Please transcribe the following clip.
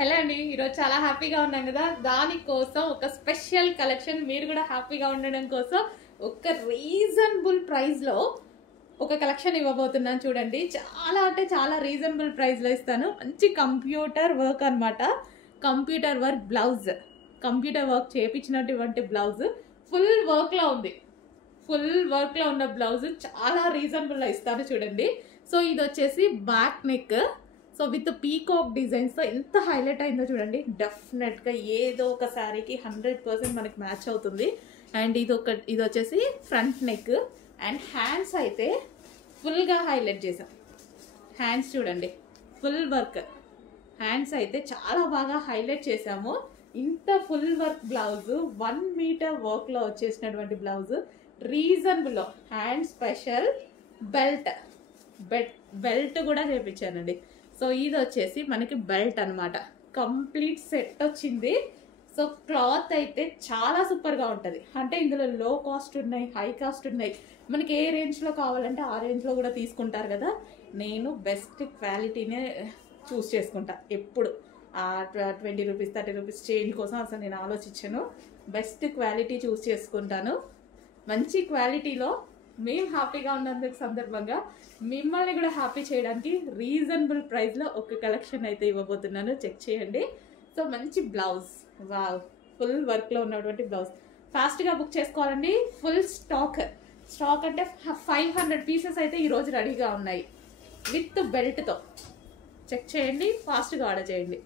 Hello అండి, ఈరోజు చాలా హ్యాపీగా ఉన్నాం కదా. దానికోసం ఒక స్పెషల్ కలెక్షన్, మీరు కూడా హ్యాపీగా ఉండడం కోసం ఒక రీజనబుల్ ప్రైస్లో ఒక కలెక్షన్ ఇవ్వబోతున్నాను. చూడండి, చాలా అంటే చాలా రీజనబుల్ ప్రైస్లో ఇస్తాను. మంచి కంప్యూటర్ వర్క్ అనమాట. Computer work blouse, computer work చేయించినటువంటి బ్లౌజ్ ఫుల్ వర్క్లో ఉంది. ఫుల్ వర్క్లో ఉన్న బ్లౌజ్ చాలా రీజనబుల్లో ఇస్తాను. చూడండి, సో ఇది వచ్చేసి back neck, so with peacock డిజైన్స్తో ఎంత హైలైట్ అయిందో చూడండి. డెఫినెట్గా ఏదో ఒక శారీకి 100% మనకి మ్యాచ్ అవుతుంది. అండ్ ఇది వచ్చేసి ఫ్రంట్ నెక్. అండ్ హ్యాండ్స్ అయితే ఫుల్గా హైలైట్ చేసాం. హ్యాండ్స్ చూడండి, ఫుల్ వర్క్. హ్యాండ్స్ అయితే చాలా బాగా హైలైట్ చేసాము. ఇంత ఫుల్ వర్క్ బ్లౌజ్, 1 మీటర్ వర్క్లో వచ్చేసినటువంటి బ్లౌజ్, రీజనబుల్లో. హ్యాండ్ స్పెషల్ బెల్ట్ కూడా చేయించానండి. సో ఇది వచ్చేసి మనకి బెల్ట్ అనమాట. కంప్లీట్ సెట్ వచ్చింది. సో క్లాత్ అయితే చాలా సూపర్గా ఉంటుంది. అంటే ఇందులో లో కాస్ట్ ఉన్నాయి, హై కాస్ట్ ఉన్నాయి. మనకి ఏ రేంజ్లో కావాలంటే ఆ రేంజ్లో కూడా తీసుకుంటారు కదా. నేను బెస్ట్ క్వాలిటీనే చూస్ చేసుకుంటా ఎప్పుడు. 20 రూపీస్ 30 రూపీస్ చేంజ్ కోసం అసలు నేను ఆలోచించాను. బెస్ట్ క్వాలిటీ చూస్ చేసుకుంటాను. మంచి క్వాలిటీలో మేము హ్యాపీగా ఉన్నందుకు సందర్భంగా మిమ్మల్ని కూడా హ్యాపీ చేయడానికి రీజనబుల్ ప్రైస్లో ఒక కలెక్షన్ అయితే ఇవ్వబోతున్నాను. చెక్ చేయండి. సో మంచి బ్లౌజ్, వావ్, ఫుల్ వర్క్లో ఉన్నటువంటి బ్లౌజ్. ఫాస్ట్గా బుక్ చేసుకోవాలండి. ఫుల్ స్టాక్ అంటే 500 పీసెస్ అయితే ఈరోజు రెడీగా ఉన్నాయి విత్ బెల్ట్తో. చెక్ చేయండి, ఫాస్ట్గా ఆర్డర్ చేయండి.